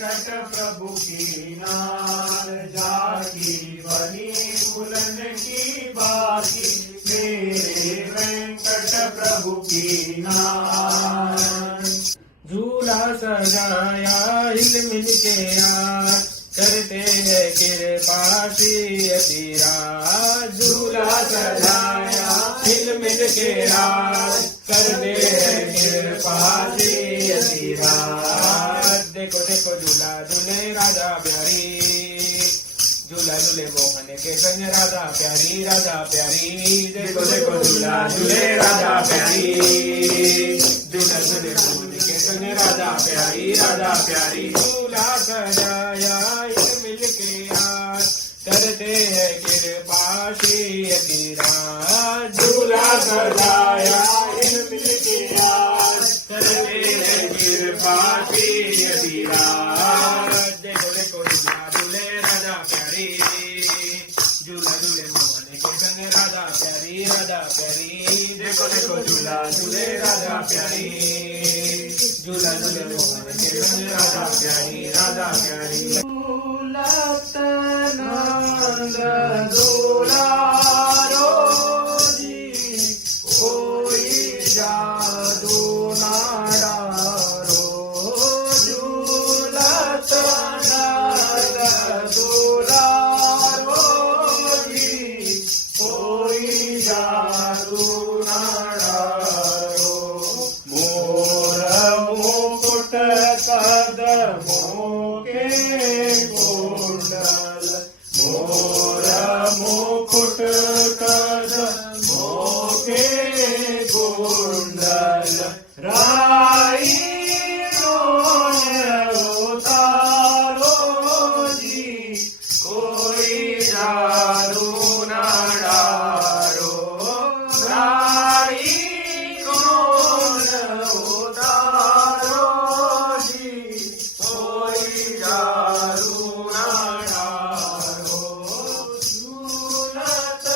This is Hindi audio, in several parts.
वेंकट प्रभु की नार जाकी बनी बुलंद की बाकी मेरे वेंकट प्रभु की नार झूला सजाया हिल मिल के यार करते हैं कृपा श्री अतिराज झूला सजाया हिल मिल के यार करते हैं कृपा श्री अतिराज देखो देखो झूला झूले राजा प्यारी झूला झूले मोहन के संग राधा प्यारी देखो देखो झूला झूले राधा प्यारी झूला झूले मोहन के संग राधा प्यारी झूला सजाया मिल के यार करते हैं कृपा श्री अतिराज झूला सजाया मिल के यार करते हैं कृपा श्री अतिराज देखो देखो झूला झूले राधा प्यारी झूला झूले मोहन के संग राधा प्यारी देखो देखो झूला झूले राधा प्यारी झूला झूले मोहन के संग राधा प्यारी झूलत नंद दुलारो जी कोई जादू ना डारो झूलत नंद दुलारो जी कोई जादू ना डारो मोर मुकुट कदमों के कुंडल मोर मुकुट कदमों के कुंडल राई उतारो जी कोई जादू ना डारो राई उतारो जी कोई जादू ना डारो झूलत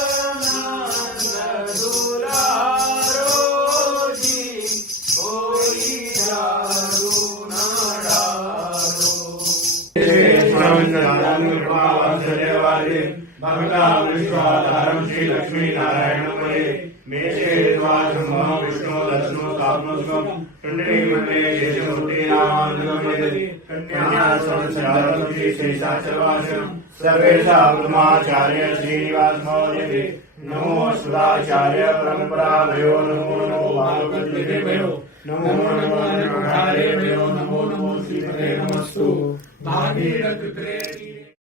नंद दुलारो जी कोई जादू ना डारो भगता विश्वाधारम श्री लक्ष्मी नारायण मेषे विष्णु दर्शनो कात्मस्कम कंडे मंडे शेषमूर्ति नामानुगम्यते कन्या संसारम श्री शेषाचलवासम सर्वेशाब्दमाचार्य श्रीनिवास महोदय नमो सुधाचार्य परंपराभयो नमो नमो भागवतभयो नमो नमो नमो नमो श्रीपते नमस्तु भागीरथ